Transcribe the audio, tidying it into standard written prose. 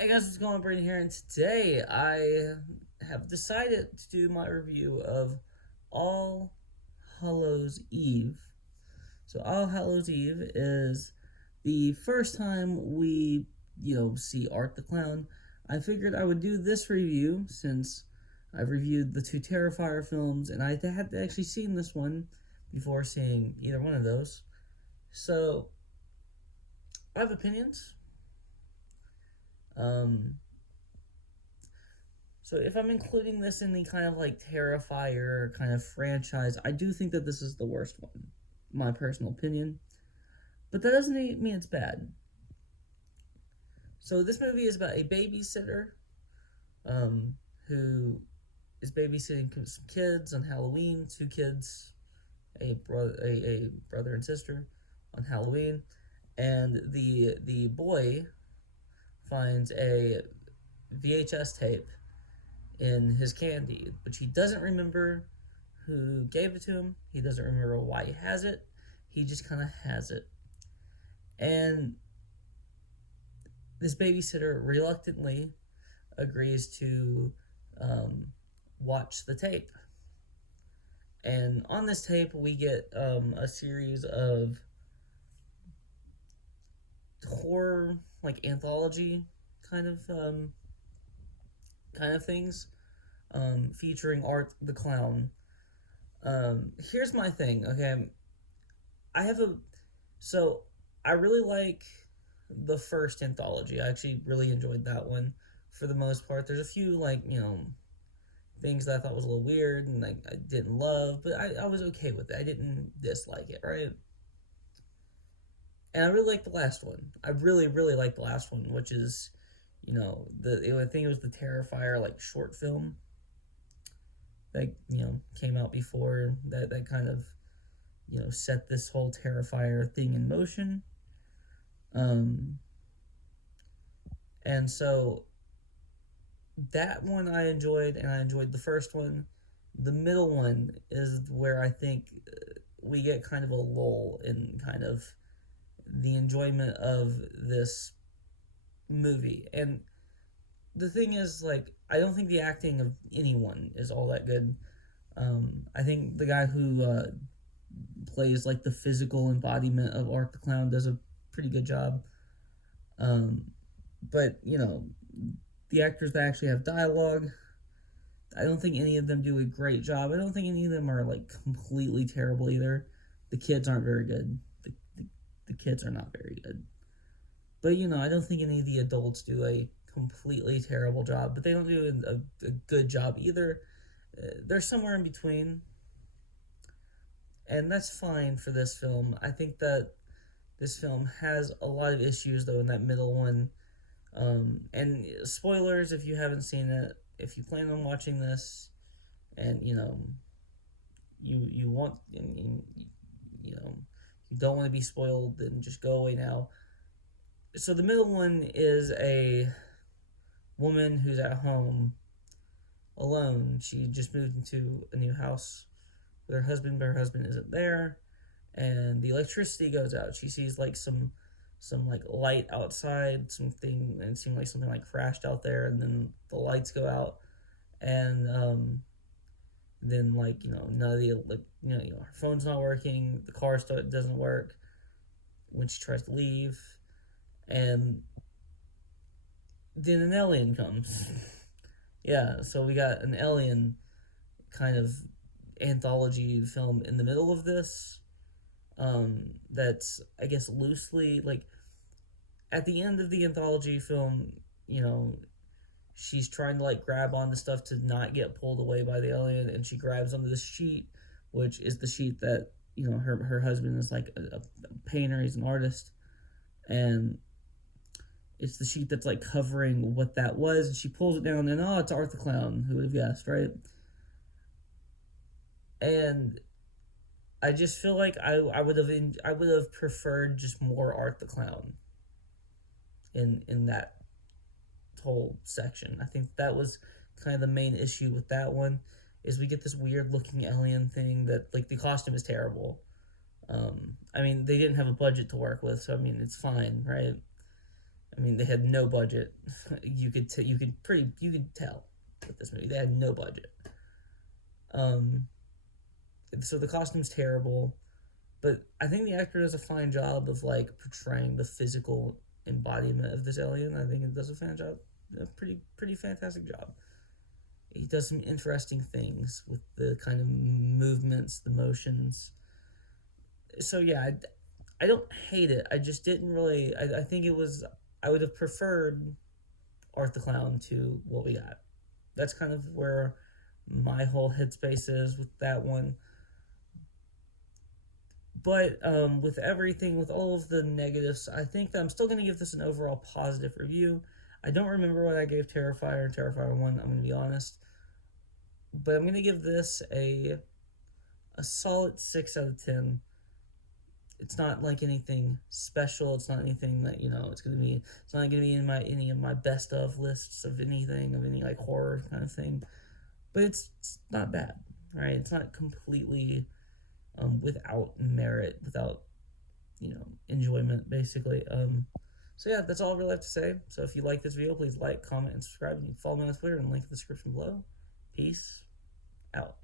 Hey guys, what's going on? Brandon here, and today I have decided to do my review of All Hallows Eve. So, All Hallows Eve is the first time we, see Art the Clown. I figured I would do this review since I've reviewed the two Terrifier films, and I had actually seen this one before seeing either one of those. So, I have opinions. Um, So if I'm including this in the kind of like Terrifier kind of franchise, I do think that this is the worst one, my personal opinion. But that doesn't mean it's bad. So this movie is about a babysitter, um, who is babysitting some kids on Halloween. Two kids, a brother and sister, on Halloween, and the boy finds a VHS tape in his candy, which he doesn't remember who gave it to him. He doesn't remember why he has it. He just kind of has it. And this babysitter reluctantly agrees to watch the tape. And on this tape, we get a series of horror, like anthology kind of things, featuring Art the Clown. Here's my thing. Okay, I have a so I really like the first anthology. I actually really enjoyed that one for the most part. There's a few things that I thought was a little weird and I didn't love, but I was okay with it. I didn't dislike it, right? And I really like the last one. I really like the last one, which is I think it was the Terrifier like short film that came out before that kind of set this whole Terrifier thing in motion. Um, and so that one I enjoyed, and I enjoyed the first one. The middle one is where I think we get kind of a lull in kind of the enjoyment of this movie. And the thing is, like, I don't think the acting of anyone is all that good. I think the guy who plays like the physical embodiment of Art the Clown does a pretty good job. Um, but the actors that actually have dialogue, I don't think any of them do a great job. I don't think any of them are like completely terrible either. The kids aren't very good. The kids are not very good. But I don't think any of the adults do a completely terrible job, but they don't do a good job either. They're somewhere in between, and that's fine for this film. I think that this film has a lot of issues though in that middle one. And spoilers if you haven't seen it. If you plan on watching this, and you want you don't want to be spoiled, then just go away now. So the middle one is a woman who's at home alone. She just moved into a new house with her husband, but her husband isn't there, and the electricity goes out. She sees like some like light outside, something, and it seemed like something like crashed out there, and then the lights go out, and then like none of the like her phone's not working, the car doesn't work when she tries to leave, and then an alien comes. Yeah, so we got an alien kind of anthology film in the middle of this. That's I guess loosely like at the end of the anthology film, she's trying to like grab onto stuff to not get pulled away by the alien, and she grabs onto this sheet, which is the sheet that her husband is like a painter, he's an artist, and it's the sheet that's like covering what that was, and she pulls it down, and oh, it's Art the Clown. Who would have guessed, right? And I just feel like I would have preferred just more Art the Clown in that whole section. I think that was kind of the main issue with that one, is we get this weird looking alien thing that like the costume is terrible. I mean, they didn't have a budget to work with, so I mean it's fine, right? I mean, they had no budget. You could tell with this movie they had no budget. Um, so the costume's terrible, but I think the actor does a fine job of like portraying the physical embodiment of this alien. I think it does a fan job, a pretty fantastic job. He does some interesting things with the kind of movements, the motions. So yeah, I don't hate it. I just didn't really. I think it was. I would have preferred Art the Clown to what we got. That's kind of where my whole headspace is with that one. But with everything, with all of the negatives, I think that I'm still going to give this an overall positive review. I don't remember what I gave Terrifier and Terrifier 1, I'm going to be honest. But I'm going to give this a solid 6 out of 10. It's not like anything special. It's not anything that, it's going to be, it's not going to be in any of my best of lists of anything, of any like horror kind of thing. But it's not bad, right? It's not completely without merit, without enjoyment, basically. So yeah, that's all I really have to say. So if you like this video, please like, comment, and subscribe. And you can follow me on Twitter and link in the description below. Peace out.